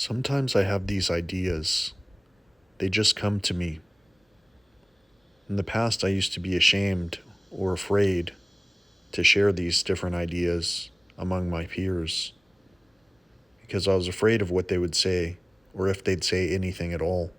Sometimes I have these ideas. They just come to me. In the past, I used to be ashamed or afraid to share these different ideas among my peers because I was afraid of what they would say or if they'd say anything at all.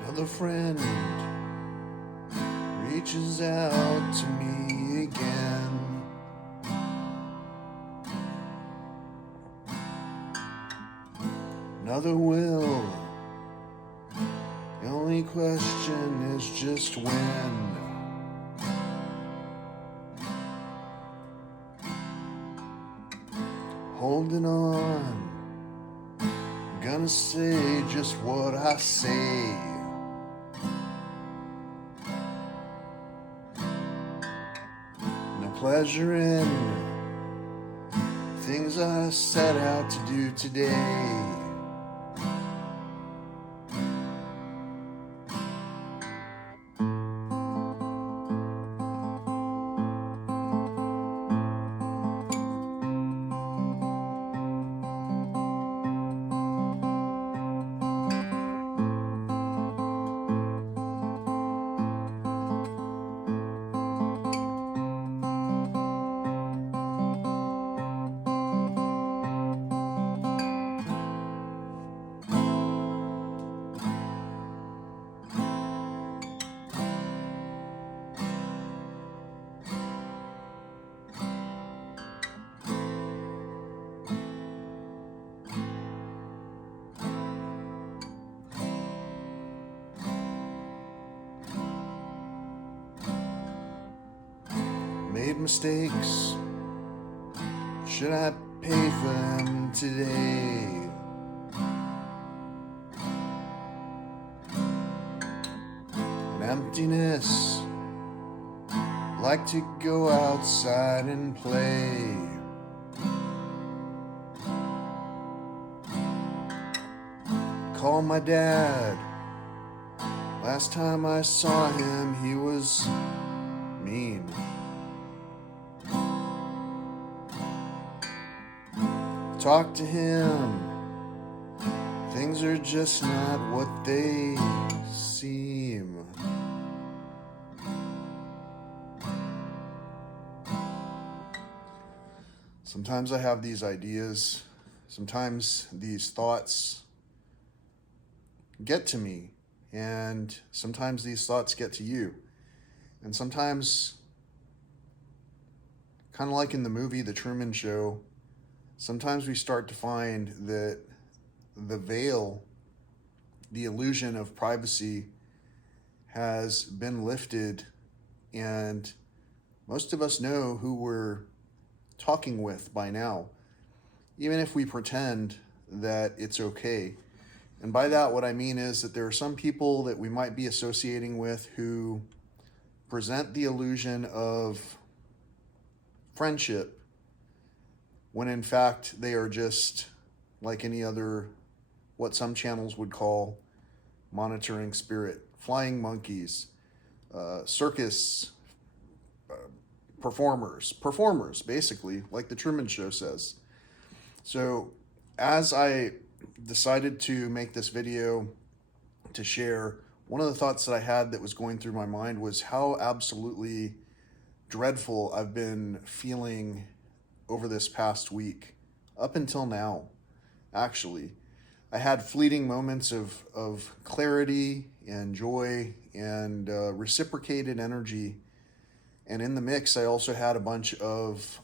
Another friend reaches out to me again. Another will. The only question is just when. Holding on. I'm gonna say just what I say. No pleasure in things I set out to do today. Made mistakes. Should I pay for them today? An emptiness. Like to go outside and play. Call my dad. Last time I saw him, he was mean. Talk to him. Things are just not what they seem. Sometimes I have these ideas. Sometimes these thoughts get to me. And sometimes these thoughts get to you. And sometimes, kind of like in the movie The Truman Show, sometimes we start to find that the veil, the illusion of privacy, has been lifted, and most of us know who we're talking with by now, even if we pretend that it's okay. And by that, what I mean is that there are some people that we might be associating with who present the illusion of friendship, when in fact they are just like any other, what some channels would call monitoring spirit, flying monkeys, circus performers, basically, like the Truman Show says. So as I decided to make this video to share, one of the thoughts that I had that was going through my mind was how absolutely dreadful I've been feeling over this past week, up until now, actually. I had fleeting moments of clarity and joy and reciprocated energy. And in the mix, I also had a bunch of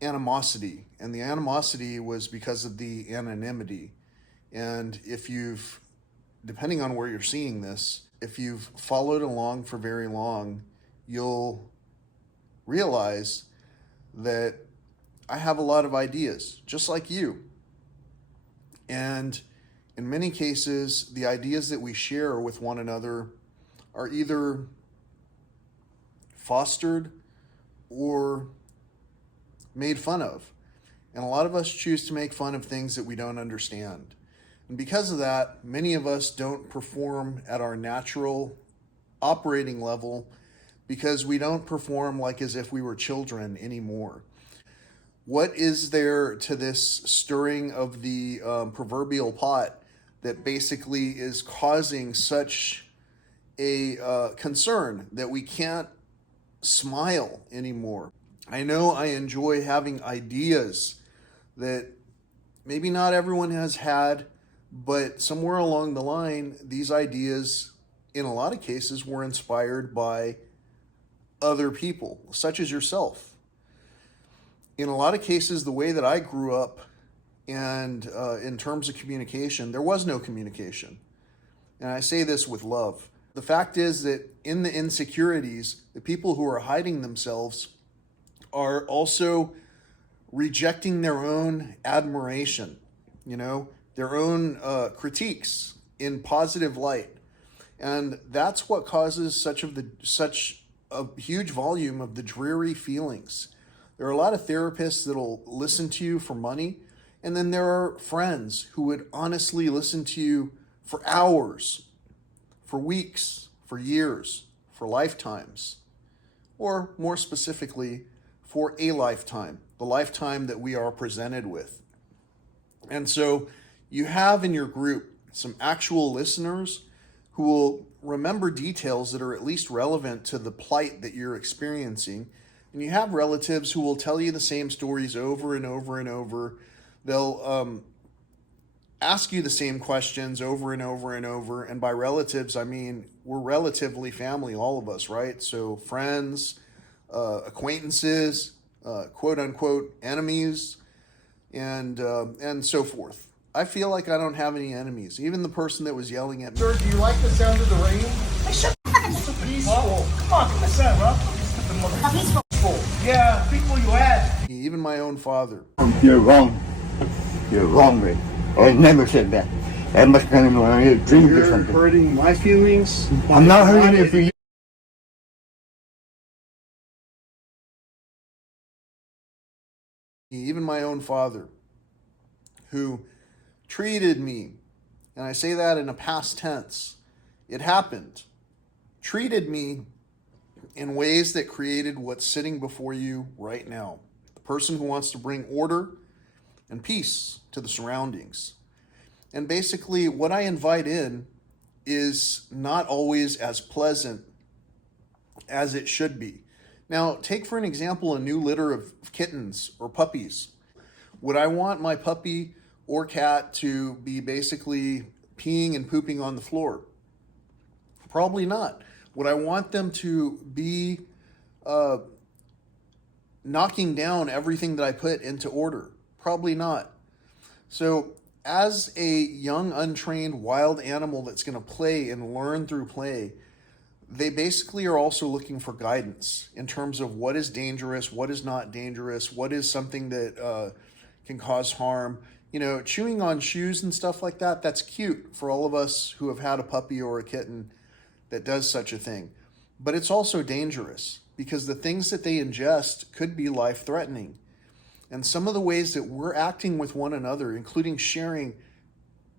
animosity. And the animosity was because of the anonymity. And if you've, depending on where you're seeing this, if you've followed along for very long, you'll realize that I have a lot of ideas, just like you. And in many cases, the ideas that we share with one another are either fostered or made fun of. And a lot of us choose to make fun of things that we don't understand. And because of that, many of us don't perform at our natural operating level because we don't perform like as if we were children anymore. What is there to this stirring of the proverbial pot that basically is causing such a concern that we can't smile anymore? I know I enjoy having ideas that maybe not everyone has had, but somewhere along the line, these ideas, in a lot of cases, were inspired by other people, such as yourself. In a lot of cases, the way that I grew up and in terms of communication, there was no communication. And I say this with love. The fact is that in the insecurities, the people who are hiding themselves are also rejecting their own admiration, their own critiques in positive light. And that's what causes such a huge volume of the dreary feelings. There are a lot of therapists that'll listen to you for money, and then there are friends who would honestly listen to you for hours, for weeks, for years, for lifetimes, or more specifically, for a lifetime, the lifetime that we are presented with. And so you have in your group some actual listeners who will remember details that are at least relevant to the plight that you're experiencing. And you have relatives who will tell you the same stories over and over and over. They'll ask you the same questions over and over and over. And by relatives, I mean, we're relatively family, all of us, right? So friends, acquaintances, quote unquote enemies, and so forth. I feel like I don't have any enemies. Even the person that was yelling at me. Sir, do you like the sound of the rain? Hey, shut the fucking please. Oh, come on, come inside, bro. Yeah, people you had. Even my own father. You're wrong. You're wrong, Ray. I never said that. That must have been when I had a dream or You're something. hurting my feelings. I'm not hurting you for you. Even my own father, who treated me, and I say that in a past tense, it happened, treated me in ways that created what's sitting before you right now. The person who wants to bring order and peace to the surroundings. And basically, what I invite in is not always as pleasant as it should be. Now, take for an example a new litter of kittens or puppies. Would I want my puppy or cat to be basically peeing and pooping on the floor? Probably not. Would I want them to be knocking down everything that I put into order? Probably not. So as a young, untrained, wild animal that's going to play and learn through play, they basically are also looking for guidance in terms of what is dangerous, what is not dangerous, what is something that can cause harm. Chewing on shoes and stuff like that, that's cute for all of us who have had a puppy or a kitten that does such a thing. But it's also dangerous because the things that they ingest could be life-threatening. And some of the ways that we're acting with one another, including sharing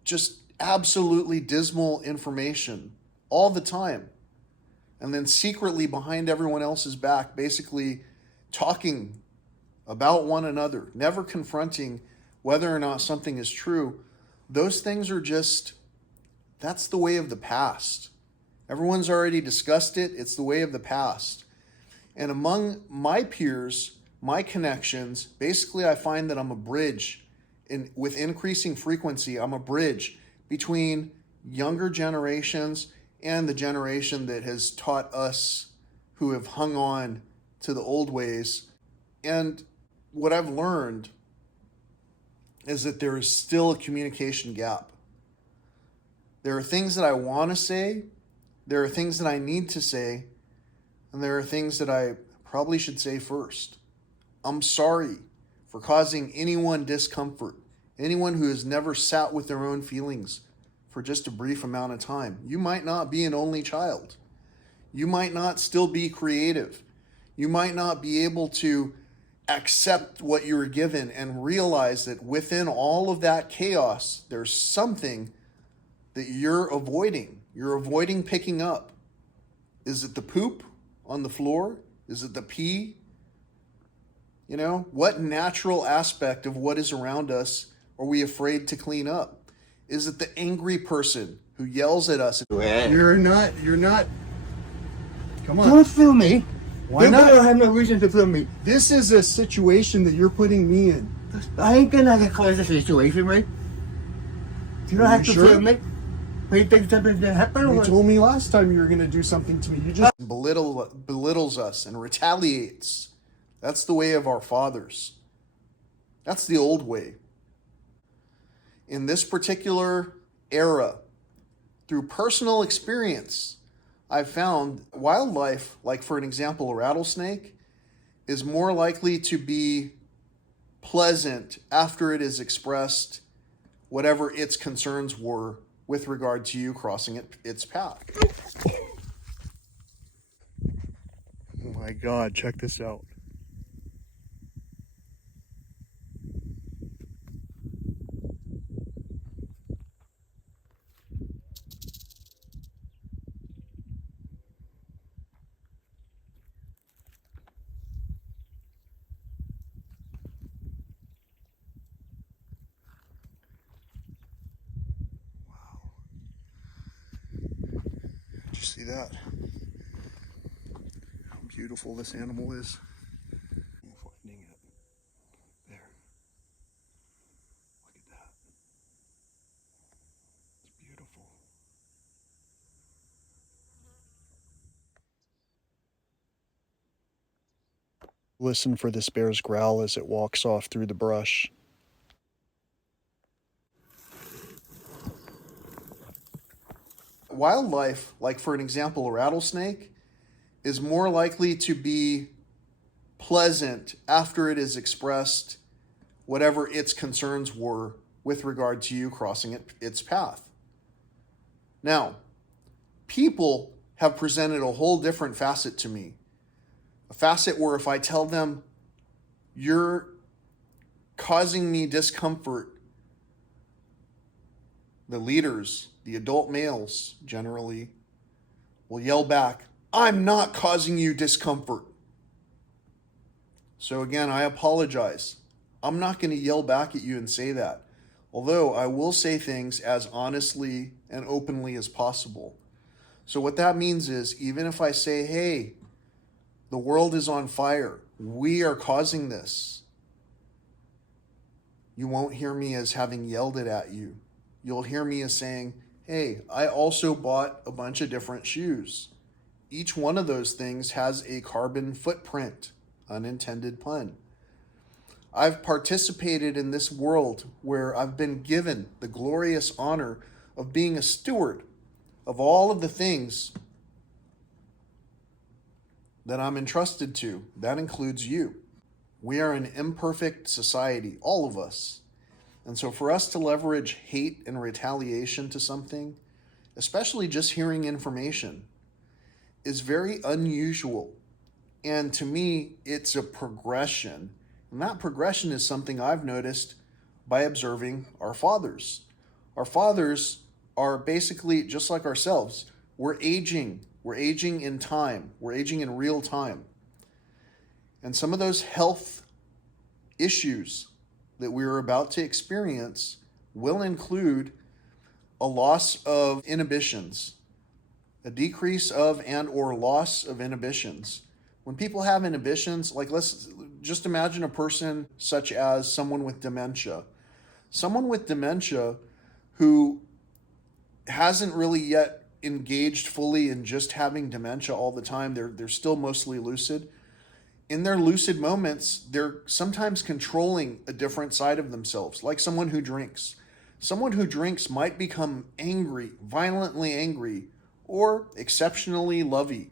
just absolutely dismal information all the time, and then secretly behind everyone else's back, basically talking about one another, never confronting whether or not something is true, those things are that's the way of the past. Everyone's already discussed it. It's the way of the past. And among my peers, my connections, basically I find that I'm a bridge with increasing frequency, I'm a bridge between younger generations and the generation that has taught us who have hung on to the old ways. And what I've learned is that there is still a communication gap. There are things that I want to say, there are things that I need to say, and there are things that I probably should say first. I'm sorry for causing anyone discomfort, anyone who has never sat with their own feelings for just a brief amount of time. You might not be an only child. You might not still be creative. You might not be able to accept what you were given and realize that within all of that chaos, there's something that you're avoiding. You're avoiding picking up. Is it the poop on the floor? Is it the pee? You know, what natural aspect of what is around us are we afraid to clean up? Is it the angry person who yells at us? You're not. Come on. Don't film me. Why You not? don't have no reason to film me. This is a situation that you're putting me in. I ain't gonna cause a situation, right? You don't Are have you to sure? film me. But you think something's gonna happen? or You what? told me last time you were going to do something to me. You just Belittles us and retaliates. That's the way of our fathers. That's the old way. In this particular era, through personal experience, I've found wildlife, like for an example, a rattlesnake, is more likely to be pleasant after it is expressed whatever its concerns were with regard to you crossing its path. Oh my God, check this out. Did you see that? How beautiful this animal is. I'm finding it. There. Look at that. It's beautiful. Listen for this bear's growl as it walks off through the brush. Wildlife, like for an example, a rattlesnake, is more likely to be pleasant after it is expressed whatever its concerns were with regard to you crossing its path. Now, people have presented a whole different facet to me. A facet where if I tell them, you're causing me discomfort, the leaders, the adult males generally, will yell back, I'm not causing you discomfort. So again, I apologize. I'm not going to yell back at you and say that. Although I will say things as honestly and openly as possible. So what that means is, even if I say, hey, the world is on fire, we are causing this, you won't hear me as having yelled it at you. You'll hear me as saying, hey, I also bought a bunch of different shoes. Each one of those things has a carbon footprint, unintended pun. I've participated in this world where I've been given the glorious honor of being a steward of all of the things that I'm entrusted to. That includes you. We are an imperfect society, all of us. And so for us to leverage hate and retaliation to something, especially just hearing information, is very unusual. And to me, it's a progression. And that progression is something I've noticed by observing our fathers. Our fathers are basically just like ourselves. We're aging. We're aging in time. We're aging in real time. And some of those health issues that we're about to experience will include a loss of inhibitions, a decrease of and or loss of inhibitions. When people have inhibitions, like let's just imagine a person such as someone with dementia, Someone with dementia who hasn't really yet engaged fully in just having dementia all the time, they're still mostly lucid. In their lucid moments, they're sometimes controlling a different side of themselves, like someone who drinks. Someone who drinks might become angry, violently angry, or exceptionally lovey.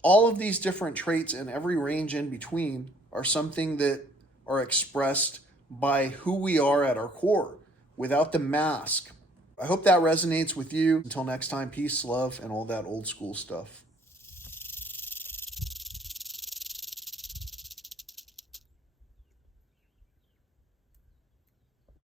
All of these different traits and every range in between are something that are expressed by who we are at our core, without the mask. I hope that resonates with you. Until next time, peace, love, and all that old school stuff.